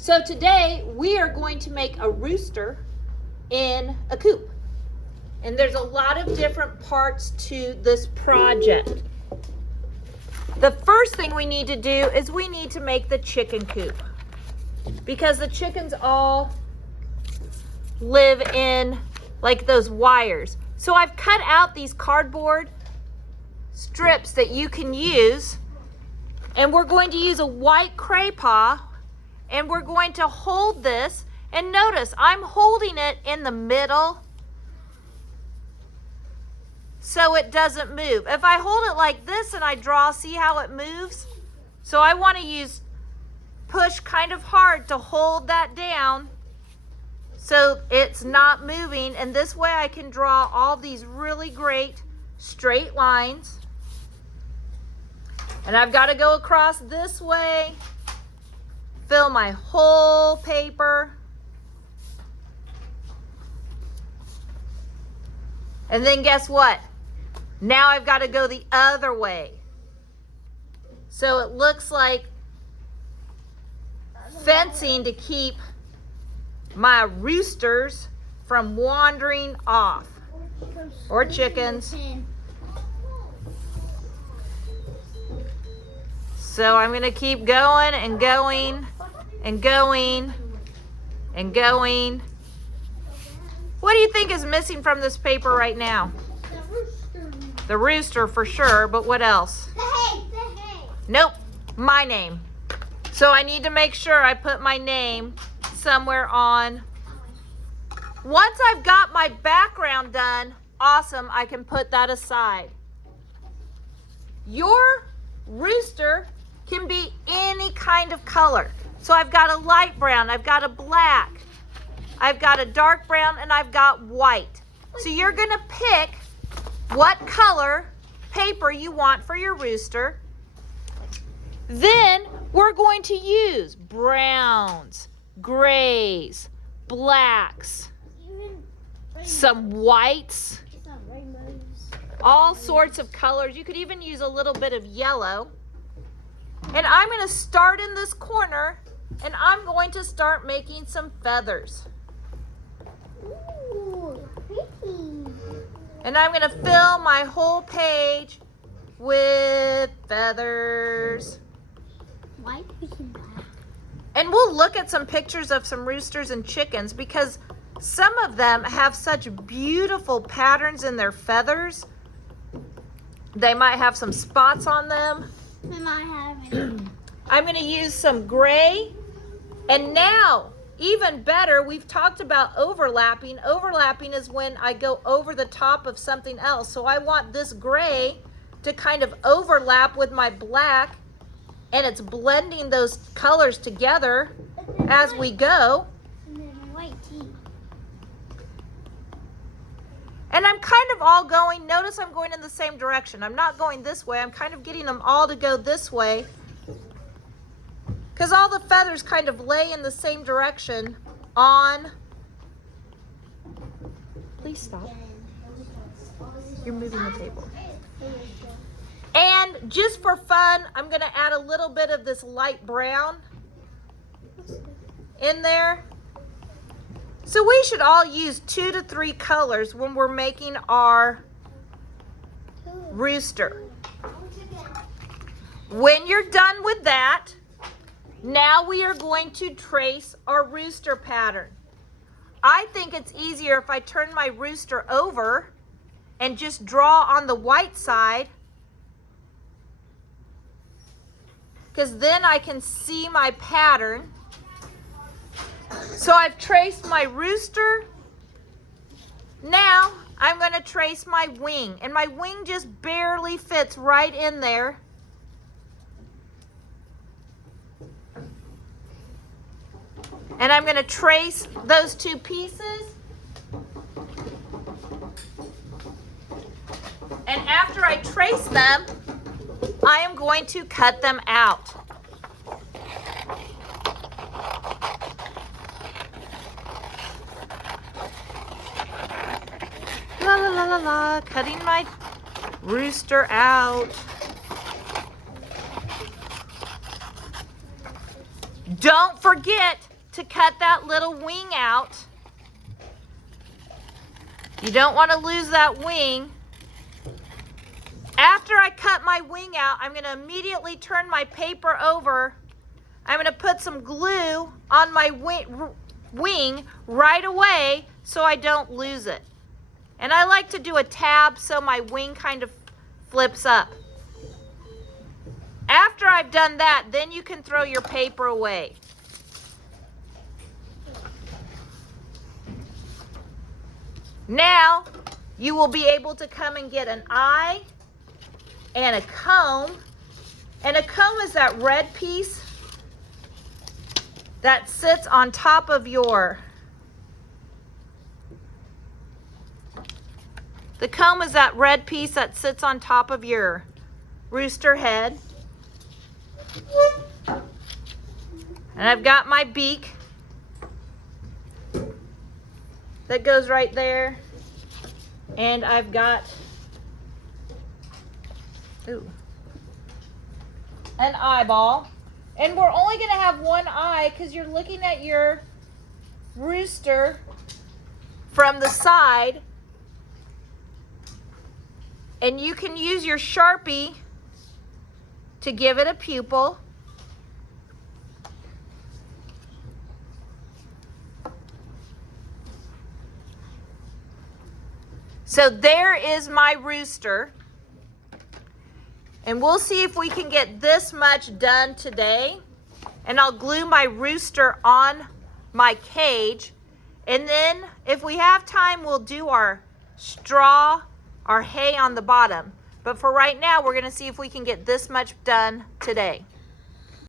So today we are going to make a rooster in a coop. And there's a lot of different parts to this project. The first thing we need to do is we need to make the chicken coop, because the chickens all live in like those wires. So I've cut out these cardboard strips that you can use, and we're going to use a white craypaw, and we're going to hold this, and notice I'm holding it in the middle so it doesn't move. If I hold it like this and I draw, see how it moves? So I want to push kind of hard to hold that down so it's not moving, and this way I can draw all these really great straight lines. And I've got to go across this way, fill my whole paper, and then guess what? Now I've got to go the other way. So it looks like fencing to keep my roosters from wandering off, or chickens. So I'm going to keep going and going and going and going. What do you think is missing from this paper right now? The rooster for sure, but what else? The hay. Nope, my name. So I need to make sure I put my name somewhere on. Once I've got my background done, awesome, I can put that aside. Your rooster can be any kind of color. So I've got a light brown, I've got a black, I've got a dark brown, and I've got white. So you're gonna pick what color paper you want for your rooster. Then we're going to use browns, grays, blacks, some whites, all sorts of colors. You could even use a little bit of yellow. And I'm going to start in this corner, and I'm going to start making some feathers. Ooh, pretty. And I'm going to fill my whole page with feathers. White and black. And we'll look at some pictures of some roosters and chickens, because some of them have such beautiful patterns in their feathers. They might have some spots on them. They might have it. I'm going to use some gray. And now, even better, we've talked about overlapping. Overlapping is when I go over the top of something else. So I want this gray to kind of overlap with my black, and it's blending those colors together as we go. And then white tea. And I'm kind of all going, notice I'm going in the same direction. I'm not going this way. I'm kind of getting them all to go this way, because all the feathers kind of lay in the same direction on. Please stop. You're moving the table. And just for fun, I'm going to add a little bit of this light brown in there. So we should all use 2 to 3 colors when we're making our rooster. When you're done with that, now we are going to trace our rooster pattern. I think it's easier if I turn my rooster over and just draw on the white side, because then I can see my pattern. So I've traced my rooster. Now I'm going to trace my wing, and my wing just barely fits right in there. And I'm going to trace those 2 pieces. And after I trace them, I am going to cut them out. La la la la la, cutting my rooster out. Don't forget to cut that little wing out. You don't want to lose that wing. After I cut my wing out, I'm going to immediately turn my paper over. I'm going to put some glue on my wing right away so I don't lose it. And I like to do a tab so my wing kind of flips up. After I've done that, then you can throw your paper away. Now, you will be able to come and get an eye and a comb. And a comb is that red piece that sits on top of the comb is that red piece that sits on top of your rooster head. And I've got my beak that goes right there. And I've got an eyeball. And we're only going to have one eye because you're looking at your rooster from the side. And you can use your Sharpie to give it a pupil. So there is my rooster. And we'll see if we can get this much done today. And I'll glue my rooster on my cage. And then if we have time, we'll do our straw, our hay on the bottom. But for right now, we're going to see if we can get this much done today.